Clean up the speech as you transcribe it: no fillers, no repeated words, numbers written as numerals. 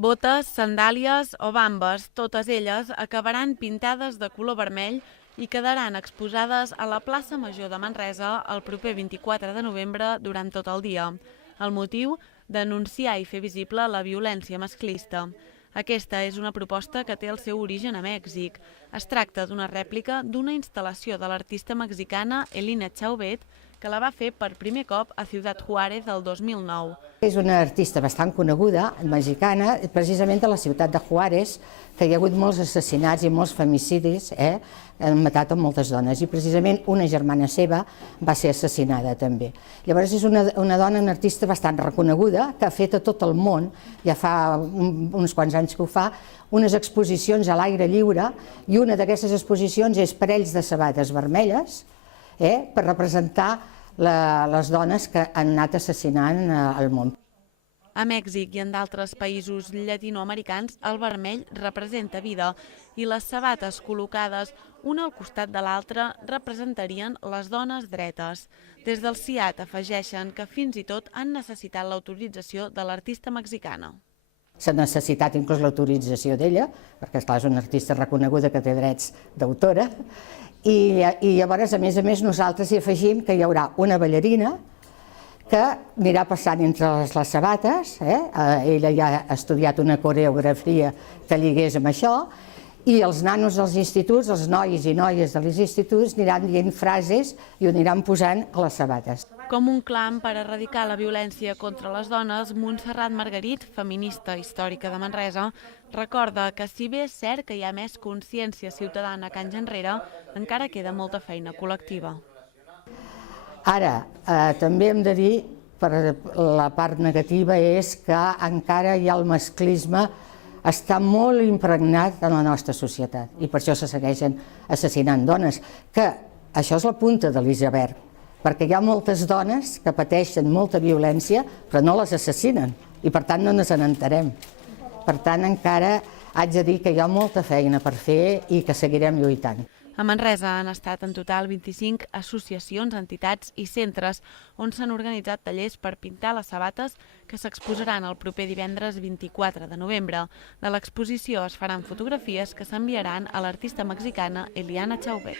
Botes, sandàlies o bambes, totes elles acabaran pintades de color vermell i quedaran exposades a la plaça Major de Manresa el proper 24 de novembre durant tot el dia. El motiu? Denunciar i fer visible la violència masclista. Aquesta és una proposta que té el seu origen a Mèxic. Es tracta d'una rèplica d'una instal·lació de l'artista mexicana Elina Chauvet, que la va fer per primer cop a Ciudad Juárez el 2009. És una artista bastant coneguda, mexicana, precisament a la ciutat de Juárez, que hi ha hagut molts assassinats i molts femicidis, han matat a moltes dones, i precisament una germana seva va ser assassinada també. Llavors és una dona, una artista bastant reconeguda, que ha fet a tot el món, ja fa uns quants anys que ho fa, unes exposicions a l'aire lliure, i una d'aquestes exposicions és parells de sabates vermelles, per representar les dones que han anat assassinant al món. A Mèxic i en d'altres països llatinoamericans el vermell representa vida i les sabates col·locades una al costat de l'altra representarien les dones dretes. Des del CIAT afegeixen que fins i tot han necessitat l'autorització de l'artista mexicana. S'ha necessitat inclús l'autorització d'ella, perquè és una artista reconeguda que té drets d'autora, i llavors, a més, nosaltres hi afegim que hi haurà una ballarina que anirà passant entre les sabates, ella ja ha estudiat una coreografia que lligués amb això, i els nanos dels instituts, els nois i noies dels instituts, aniran dient frases i ho aniran posant a les sabates. Com un clam per erradicar la violència contra les dones, Montserrat Margarit, feminista històrica de Manresa, recorda que si bé és cert que hi ha més consciència ciutadana que anys enrere, encara queda molta feina col·lectiva. Ara, també hem de dir, per la part negativa, és que encara hi ha el masclisme, està molt impregnat en la nostra societat i per això se segueixen assassinant dones, que això és la punta de l'iceberg, perquè hi ha moltes dones que pateixen molta violència però no les assassinen i per tant no ens n'enterem. Per tant encara haig de dir que hi ha molta feina per fer i que seguirem lluitant. A Manresa han estat en total 25 associacions, entitats i centres on s'han organitzat tallers per pintar les sabates que s'exposaran el proper divendres 24 de novembre. De l'exposició es faran fotografies que s'enviaran a l'artista mexicana Elina Chauvet.